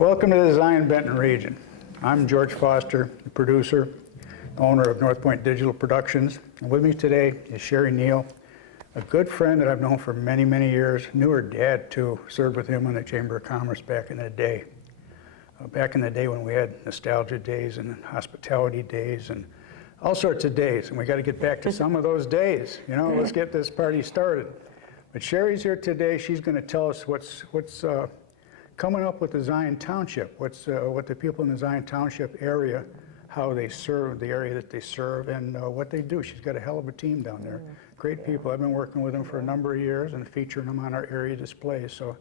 Welcome to the Zion Benton region. I'm George Foster, the producer, owner of North Point Digital Productions. And with me today is Cheri Neal, a good friend that I've known for many, many years. Knew her dad too, served with him in the Chamber of Commerce back in the day. Back in the day when we had nostalgia days and hospitality days and all sorts of days. And we got to get back to some of those days. You know, let's get this party started. But Cheri's here today. She's going to tell us what's coming up with the Zion Township, what the people in the Zion Township area, how they serve, the area that they serve, and what they do. She's got a hell of a team down there. Great people. I've been working with them for a number of years and featuring them on our area displays. So,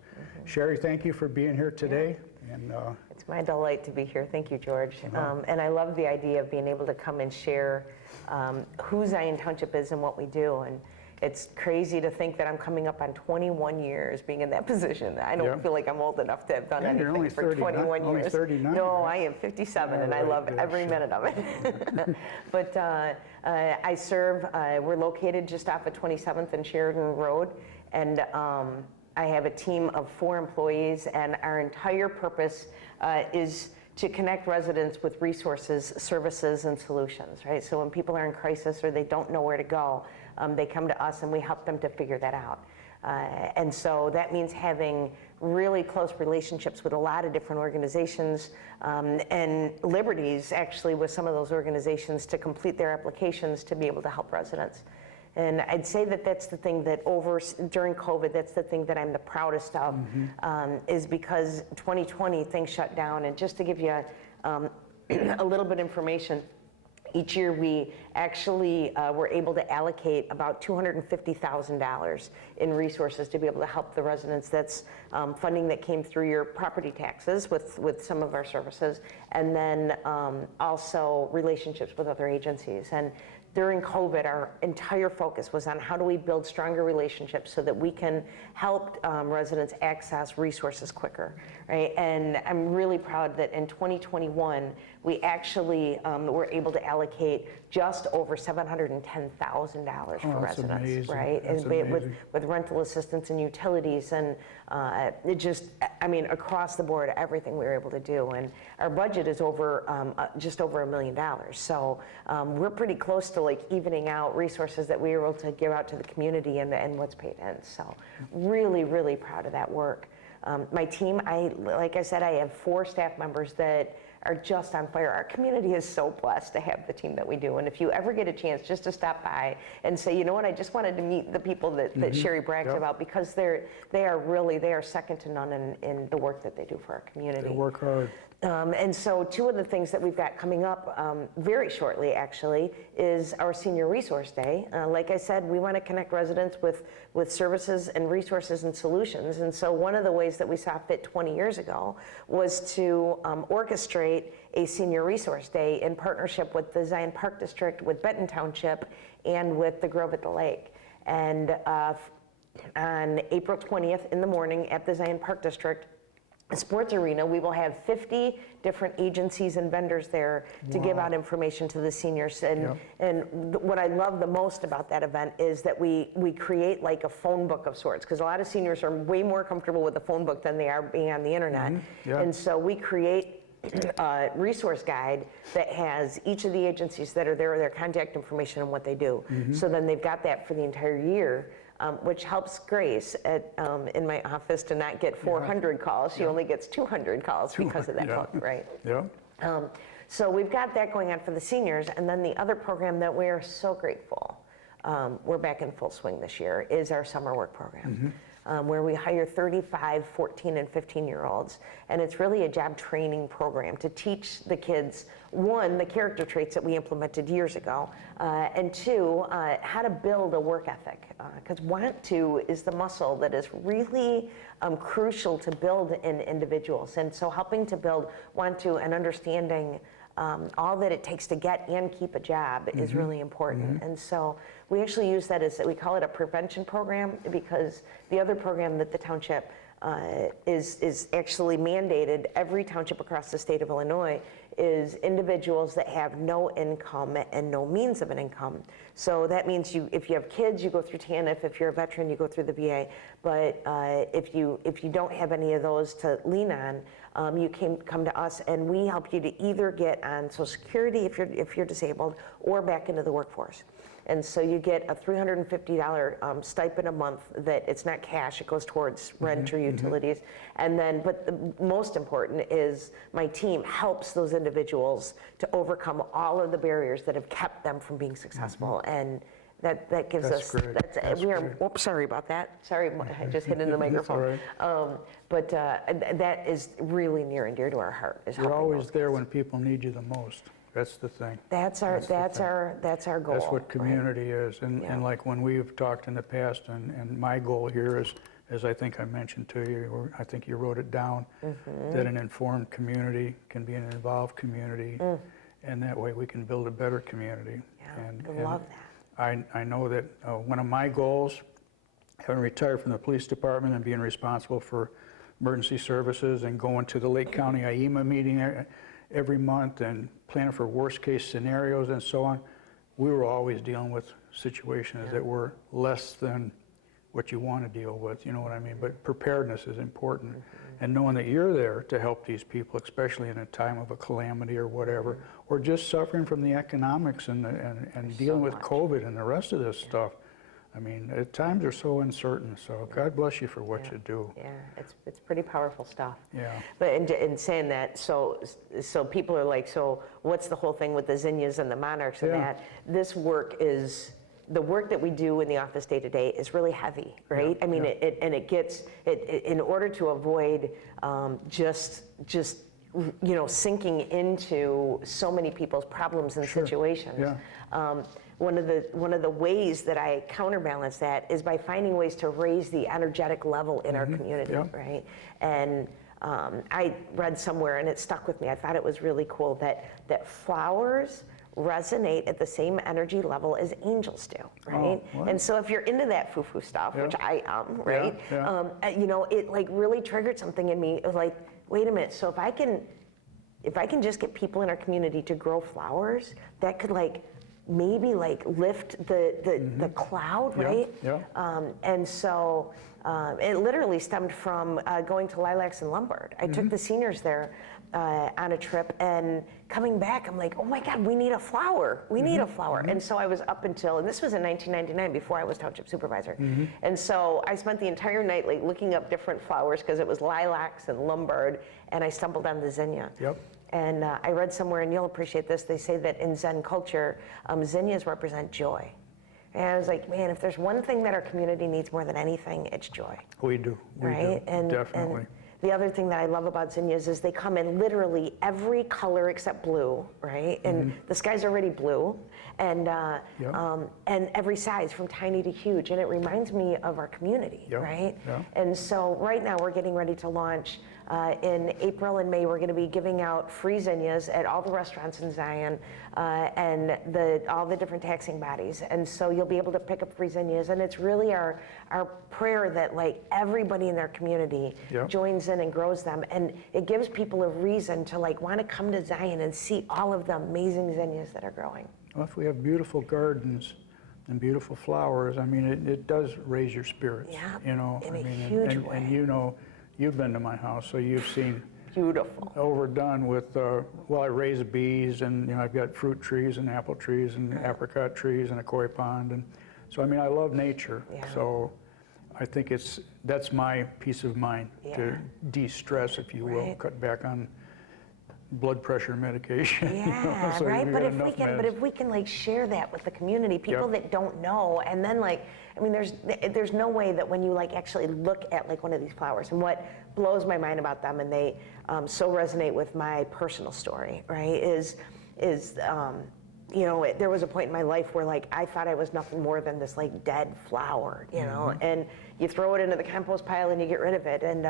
Cheri, thank you for being here today. And it's my delight to be here. Thank you, George. And I love the idea of being able to come and share who Zion Township is and what we do. And it's crazy to think that I'm coming up on 21 years being in that position. I don't feel like I'm old enough to have done anything for 21 years. Only 39, no, right? I am 57, and I love every minute of it. But I serve, we're located just off of 27th and Sheridan Road, and I have a team of 4 employees, and our entire purpose is to connect residents with resources, services, and solutions, right? So when people are in crisis or they don't know where to go, they come to us and we help them to figure that out. And so that means having really close relationships with a lot of different organizations and liberties actually with some of those organizations to complete their applications to be able to help residents. And I'd say that that's the thing that during COVID, that's the thing that I'm the proudest of, is because 2020 things shut down. And just to give you a little bit of information, each year we actually were able to allocate about $250,000 in resources to be able to help the residents. That's funding that came through your property taxes with some of our services, and then also relationships with other agencies. And during COVID, our entire focus was on how do we build stronger relationships so that we can help residents access resources quicker, right? And I'm really proud that in 2021, we actually were able to allocate just over $710,000 for residents, amazing. right? That's And with rental assistance and utilities, and it just, I mean, across the board, everything we were able to do. And our budget is over just over $1 million. So we're pretty close to like evening out resources that we were able to give out to the community and what's paid in. So really, really proud of that work. My team, like I said, I have 4 staff members that are just on fire. Our community is so blessed to have the team that we do. And if you ever get a chance just to stop by and say, you know what, I just wanted to meet the people that Cheri bragged about, because they are second to none in the work that they do for our community. they work hard. And so 2 of the things that we've got coming up very shortly, actually, is our Senior Resource Day. Like I said, we want to connect residents with services and resources and solutions. And so one of the ways that we saw fit 20 years ago was to orchestrate a Senior Resource Day in partnership with the Zion Park District, with Benton Township, and with the Grove at the Lake. And on April 20th in the morning at the Zion Park District Sports Arena, we will have 50 different agencies and vendors there to give out information to the seniors. And what I love the most about that event is that we create like a phone book of sorts, because a lot of seniors are way more comfortable with a phone book than they are being on the internet. And so we create a resource guide that has each of the agencies that are there, their contact information and what they do. So then they've got that for the entire year. Which helps Grace in my office to not get 400 calls. She only gets 200 calls because of that book, right? So we've got that going on for the seniors. And then the other program that we are so grateful, we're back in full swing this year, is our summer work program. Where we hire 35, 14, and 15-year-olds. And it's really a job training program to teach the kids, 1, the character traits that we implemented years ago, and 2, how to build a work ethic. Because want to is the muscle that is really crucial to build in individuals. And so helping to build want to and understanding all that it takes to get and keep a job is really important. And so we actually use that as, we call it a prevention program, because the other program that the township is actually mandated, every township across the state of Illinois, is individuals that have no income and no means of an income. So that means if you have kids, you go through TANF. If you're a veteran, you go through the VA. But if you don't have any of those to lean on, you can come to us and we help you to either get on Social Security if you're disabled or back into the workforce. And so you get a $350 stipend a month that it's not cash, it goes towards rent or utilities. And then, but the most important is my team helps those individuals to overcome all of the barriers that have kept them from being successful. And that gives That's us, great. we are, oops, sorry about that. Sorry, I just hit into the microphone. All right. But that is really near and dear to our heart. Is You're helping always those there guys. when people need you the most. That's the thing. That's our goal. That's what community is. And, Yeah. and like when we've talked in the past, and my goal here is, as I think I mentioned to you, or I think you wrote it down, that an informed community can be an involved community, and that way we can build a better community. Yeah, And, I love that. I know that one of my goals, having retired from the police department and being responsible for emergency services and going to the Lake County IEMA meeting every month and planning for worst case scenarios and so on, we were always dealing with situations that were less than what you want to deal with, you know what I mean? But preparedness is important. And knowing that you're there to help these people, especially in a time of a calamity or whatever, or just suffering from the economics and dealing with COVID and the rest of this stuff. I mean, at times are so uncertain, so God bless you for what you do. Yeah, it's pretty powerful stuff. Yeah. But in saying that, so people are like, so what's the whole thing with the Zinnias and the Monarchs and that? This work is, the work that we do in the office day to day is really heavy, right? I mean, it gets, in order to avoid just sinking into so many people's problems and situations. One of the ways that I counterbalance that is by finding ways to raise the energetic level in our community, right? And I read somewhere, and it stuck with me, I thought it was really cool, that flowers resonate at the same energy level as angels do, right? And so if you're into that foo-foo stuff, which I am, right? It like really triggered something in me. It was like, wait a minute, so if I can just get people in our community to grow flowers, that could like maybe like lift the cloud, right? And so it literally stemmed from going to Lilacs and Lombard. I took the seniors there on a trip, and coming back, I'm like, oh my God, we need a flower. We need a flower. And so I was up until, and this was in 1999 before I was Township Supervisor. And so I spent the entire night like looking up different flowers because it was Lilacs and Lombard, and I stumbled on the zinnia. And I read somewhere, and you'll appreciate this, they say that in Zen culture, zinnias represent joy. And I was like, man, if there's one thing that our community needs more than anything, it's joy. We do, right? Definitely. And the other thing that I love about zinnias is they come in literally every color except blue, right? And the sky's already blue, and every size from tiny to huge. And it reminds me of our community, right? And so right now we're getting ready to launch. In April and May, we're going to be giving out free zinnias at all the restaurants in Zion and all the different taxing bodies. And so you'll be able to pick up free zinnias. And it's really our prayer that like everybody in their community joins in and grows them. And it gives people a reason to like want to come to Zion and see all of the amazing zinnias that are growing. Well, if we have beautiful gardens and beautiful flowers, I mean, it does raise your spirits. You know, in a huge way. And you know, you've been to my house, so you've seen beautiful overdone with, I raise bees, and you know, I've got fruit trees and apple trees and apricot trees and a koi pond, and so I mean, I love nature. So I think that's my peace of mind to de-stress, if you will, cut back on blood pressure medication. So right. But if we can like share that with the community, people that don't know, and then like, I mean, there's no way that when you like actually look at like one of these flowers, and what blows my mind about them, and they so resonate with my personal story, right? Is you know, there was a point in my life where like I thought I was nothing more than this like dead flower, you know, and you throw it into the compost pile and you get rid of it. And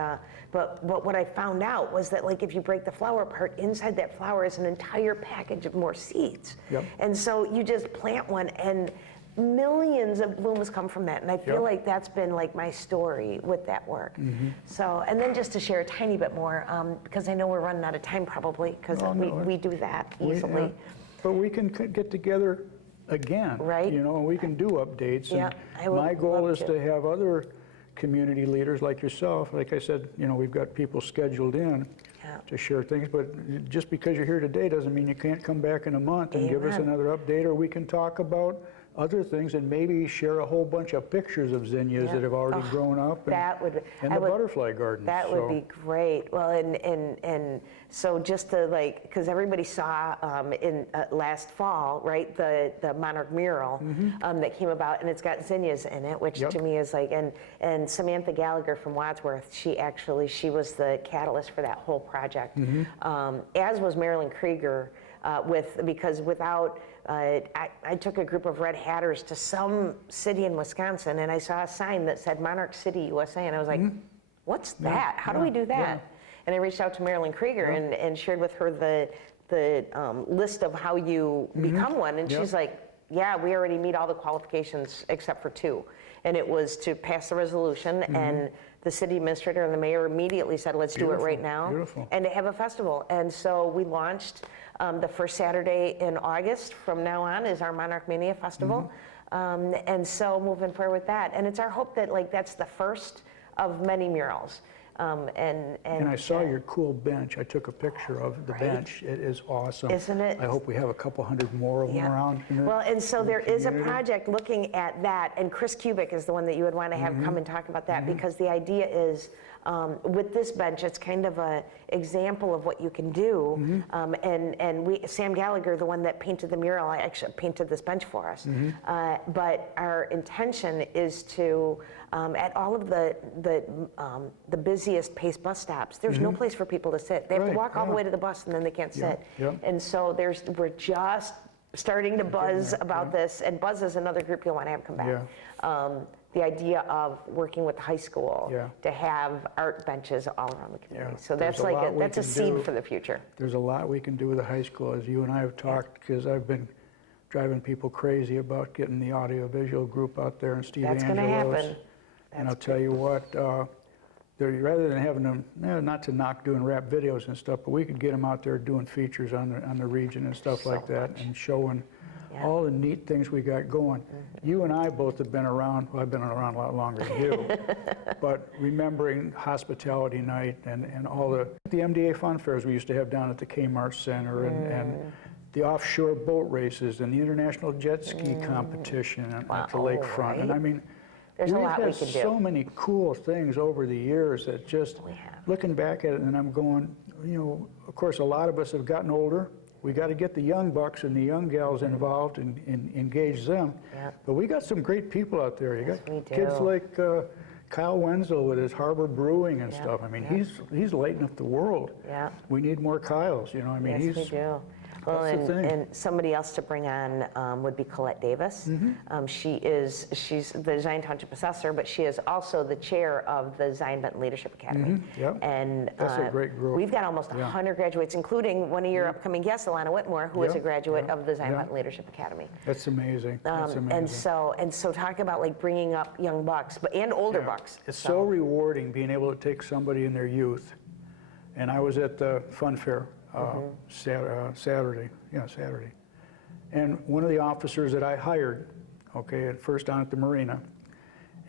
but what I found out was that like if you break the flower apart, inside that flower is an entire package of more seeds. And so you just plant one, and millions of blooms come from that. And I feel like that's been like my story with that work. So, and then just to share a tiny bit more, because I know we're running out of time probably, because we do that easily. But we can get together again, right? You know, we can do updates. And my goal is to have other community leaders like yourself. Like I said, you know, we've got people scheduled in. to share things. But just because you're here today doesn't mean you can't come back in a month and give us another update, or we can talk about other things and maybe share a whole bunch of pictures of zinnias that have already grown up and the butterfly gardens. That would be great. Well, and so just to because everybody saw in last fall, right, the Monarch mural that came about, and it's got zinnias in it, which to me is and Samantha Gallagher from Wadsworth, she was the catalyst for that whole project, as was Marilyn Krieger, because without I took a group of Red Hatters to some city in Wisconsin, and I saw a sign that said Monarch City, USA, and I was like, what's that? How do we do that? Yeah. And I reached out to Marilyn Krieger and shared with her the list of how you become one, and she's like, yeah, we already meet all the qualifications except for 2. And it was to pass the resolution, and the city administrator and the mayor immediately said, let's do it right now. And to have a festival. And so we launched the first Saturday in August from now on is our Monarch Mania Festival. And so moving forward with that. And it's our hope that that's the first of many murals. And I saw your cool bench. I took a picture of the bench. It is awesome. Isn't it? I hope we have a couple hundred more of them around. Well, and so there is a project looking at that, and Chris Kubik is the one that you would want to have come and talk about that, because the idea is with this bench, it's kind of a example of what you can do. And Sam Gallagher, the one that painted the mural, I actually painted this bench for us. But our intention is to at all of the busiest pace bus stops, there's no place for people to sit. They have to walk all the way to the bus, and then they can't sit. And so we're just starting to buzz about this, and Buzz is another group you'll want to have come back. The idea of working with the high school to have art benches all around the community. So that's that's a seed for the future. There's a lot we can do with the high school, as you and I have talked, because I've been driving people crazy about getting the audio-visual group out there, and Steve Angelos. That's going to happen. And I'll tell you what, rather than having them, not to knock doing rap videos and stuff, but we could get them out there doing features on the region and stuff like that, and showing all the neat things we got going. You and I both have been around, well, I've been around a lot longer than you, but remembering hospitality night and all the MDA fun fairs we used to have down at the Kmart Center, and the offshore boat races and the international jet ski competition at the lakefront. And I mean, there's a lot we can do. So many cool things over the years that just looking back at it, and I'm going, of course, a lot of us have gotten older. We got to get the young bucks and the young gals involved and engage them. But we got some great people out there. You got kids like Kyle Wenzel with his Harbor Brewing and stuff. I mean, he's lighting up the world. We need more Kyles. I mean, yes, we do. Well, and somebody else to bring on would be Colette Davis. She's the Zion Township Assessor, but she is also the chair of the Zion Benton Leadership Academy. And that's a great group. We've got almost 100 graduates, including one of your upcoming guests, Alana Whitmore, who is a graduate of the Zion Benton Leadership Academy. That's amazing. That's amazing. And so talk about bringing up young bucks, and older bucks. It's so rewarding being able to take somebody in their youth. And I was at the fun fair Saturday. And one of the officers that I hired, at first down at the marina,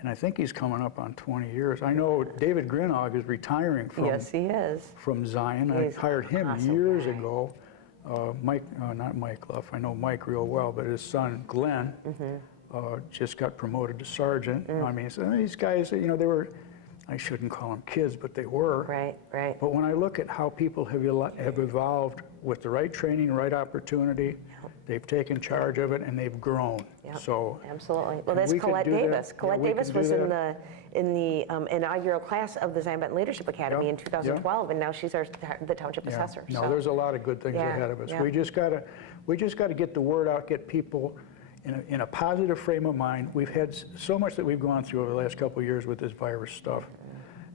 and I think he's coming up on 20 years. I know David Grinog is retiring from yes, he is. From Zion. I hired him years ago. Not Mike Luff, I know Mike real well, but his son Glenn just got promoted to sergeant. I mean, so these guys, they were, I shouldn't call them kids, but they were. Right. But when I look at how people have evolved with the right training, right opportunity, they've taken charge of it and they've grown. So absolutely. Well, that's Colette Davis. Colette Davis was in the inaugural class of the Zion Benton Leadership Academy in 2012, and now she's the township assessor. No, there's a lot of good things ahead of us. We just gotta get the word out, get people in a positive frame of mind. We've had so much that we've gone through over the last couple of years with this virus stuff.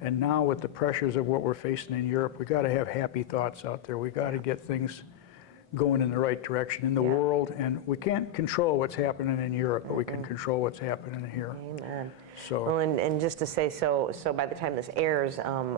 And now with the pressures of what we're facing in Europe, we got to have happy thoughts out there. We got to get things going in the right direction in the world. And we can't control what's happening in Europe, but we can control what's happening here. Amen. So, well, and just to say, so by the time this airs, an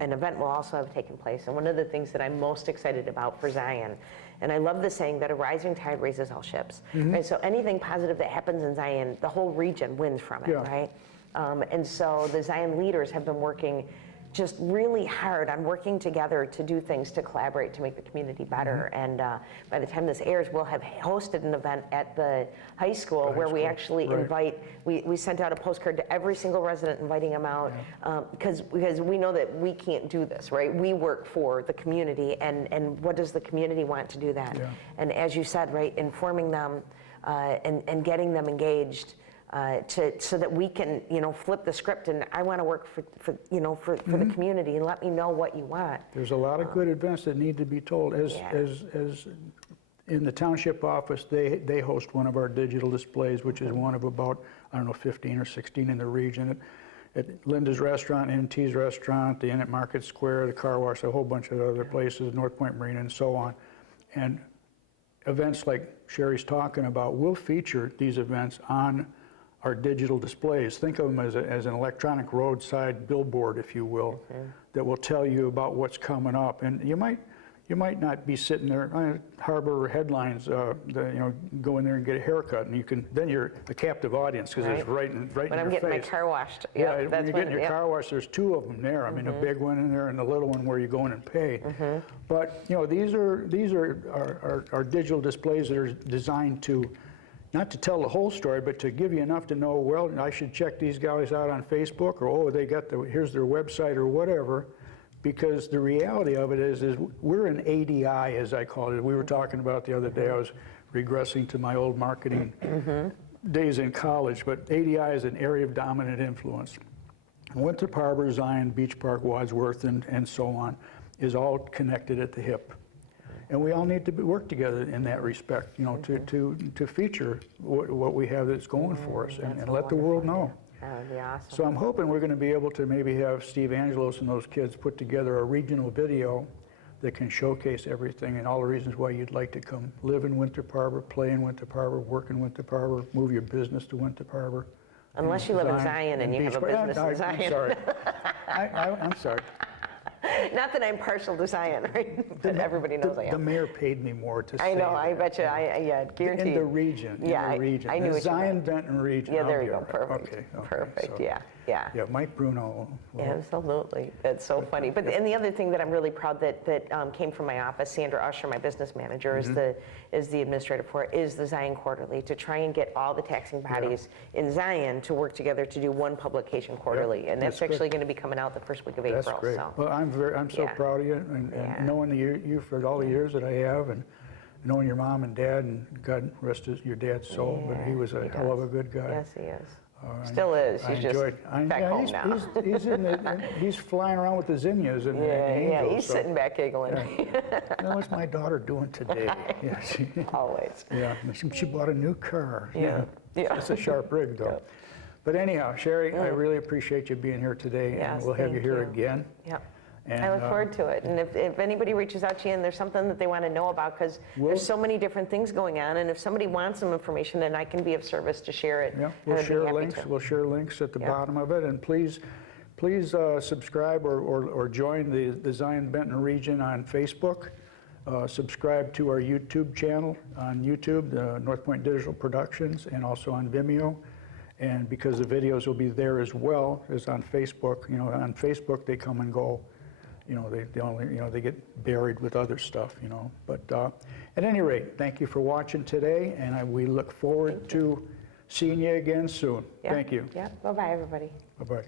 event will also have taken place. And one of the things that I'm most excited about for Zion, and I love the saying that a rising tide raises all ships. Right? So anything positive that happens in Zion, the whole region wins from it, right? And so the Zion leaders have been working just really hard on working together to do things, to collaborate, to make the community better. And by the time this airs, we'll have hosted an event at the high school where we actually invite, we sent out a postcard to every single resident inviting them out, because we know that we can't do this, right? We work for the community, and what does the community want to do that? And as you said, right, informing them and getting them engaged so that we can, flip the script, and I want to work for the community, and let me know what you want. There's a lot of good events that need to be told. As in the township office, they host one of our digital displays, which is one of about, 15 or 16 in the region. At Linda's Restaurant, NT's Restaurant, the Inn at Market Square, the car wash, a whole bunch of other places, North Point Marina, and so on. And events like Cheri's talking about will feature these events on our digital displays. Think of them as an electronic roadside billboard, if you will, that will tell you about what's coming up. And you might not be sitting there, Harbor headlines, go in there and get a haircut, and then you're a captive audience because it's right in your face. When I'm getting my car washed. Yeah, when you're getting your car washed, there's two of them there. I mean, a big one in there and a little one where you go in and pay. But these are our digital displays that are designed to, not to tell the whole story, but to give you enough to know, well, I should check these guys out on Facebook, or they got here's their website or whatever. Because the reality of it is we're an ADI, as I call it. We were talking about the other day, I was regressing to my old marketing days in college, but ADI is an area of dominant influence. Winthrop Harbor, Zion, Beach Park, Wadsworth, and so on is all connected at the hip. And we all need to work together in that respect, to feature what we have that's going for us and let the world know. That would be awesome. So I'm hoping we're going to be able to maybe have Steve Angelos and those kids put together a regional video that can showcase everything and all the reasons why you'd like to come live in Winthrop Harbor, play in Winthrop Harbor, work in Winthrop Harbor, move your business to Winthrop Harbor. Unless you live in Zion and you have a business in Zion. I'm sorry. I'm sorry. Not that I'm partial to Zion, right? But everybody knows I am. The mayor paid me more to say I know, that. I bet you, guaranteed. In the region, I knew the what you Zion meant. Benton region. Yeah, there I'll you be go, all right. perfect. Okay, Perfect, so, yeah. Yeah, Mike Bruno. Absolutely, that's so funny. But and the other thing that I'm really proud that came from my office, Sandra Usher, my business manager, is the administrator for it, is the Zion Quarterly, to try and get all the taxing bodies in Zion to work together to do one publication quarterly, and that's actually going to be coming out the first week of April. That's great. So. Well, I'm so proud of you, and knowing you for all the years that I have, and knowing your mom and dad, and God rest your dad's soul, but he was a hell of a good guy. Yes, he is. Still is. He's just back home now. He's flying around with the Zinnias and the Angels. He's sitting back giggling. What's my daughter doing today? Always. Yeah, she bought a new car. Yeah. It's a sharp rig, though. But anyhow, Cheri, I really appreciate you being here today, and we'll have you here again. Yep. And, I look forward to it. And if anybody reaches out to you and there's something that they want to know about, because there's so many different things going on, and if somebody wants some information, then I can be of service to share it. Yeah, we'll share links. We'll share links at the bottom of it, and please subscribe or join the Zion Benton region on Facebook. Subscribe to our YouTube channel on YouTube, North Point Digital Productions, and also on Vimeo. And because the videos will be there as well as on Facebook, on Facebook they come and go. They get buried with other stuff, But at any rate, thank you for watching today, and we look forward to seeing you again soon. Thank you. Yeah. Bye-bye, everybody. Bye-bye.